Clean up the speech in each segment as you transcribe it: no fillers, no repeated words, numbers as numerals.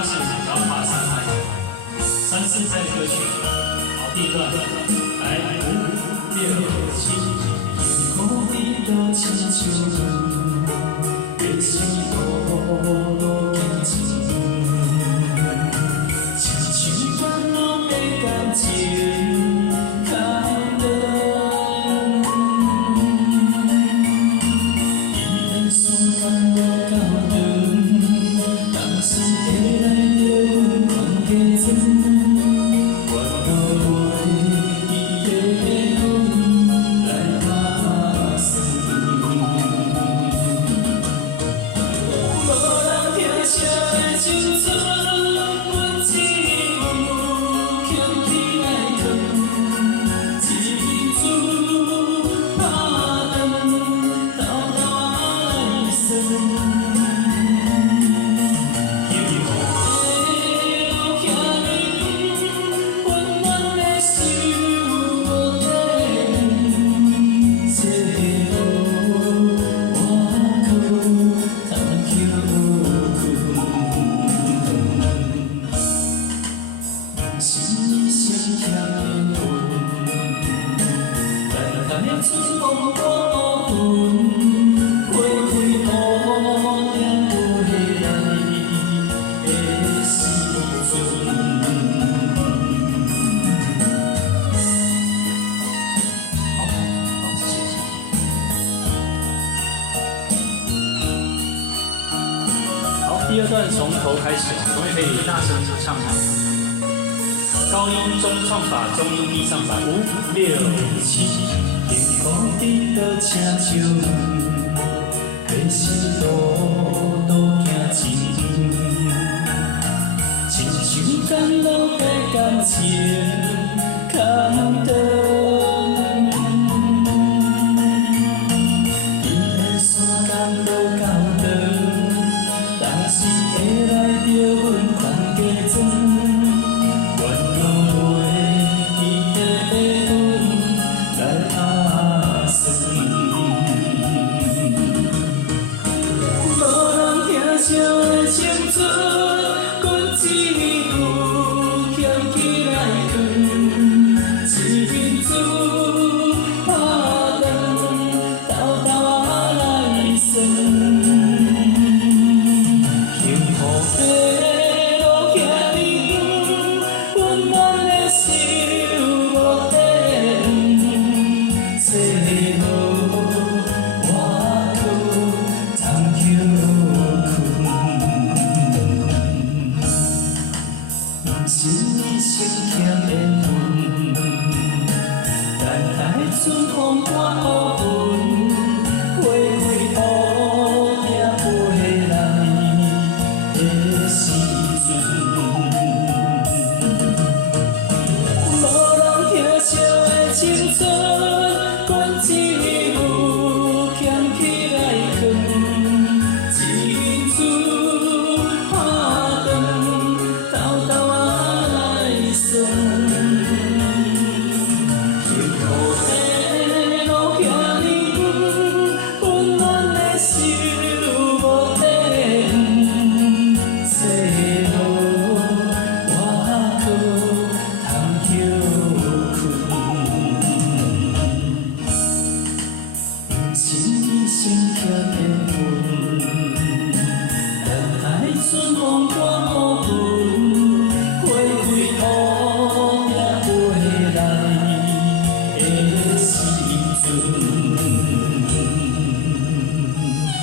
它是摇爬山海三四拍的歌曲，好，第一段，来5、6、7。苦的都亲像月是路路行前，亲像烦恼的感情空断，伊的山间路较长，当时会来着阮看家前。 第二段从头开始，我们可以大声唱。高音中唱法，中音低唱法，5、6、7。幸福的都请像，还是路路行前，亲像甘露的感情空断。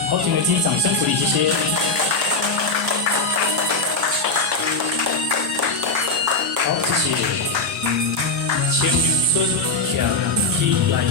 好，请为自己掌声鼓励，谢谢。好，谢谢。青春强起来去。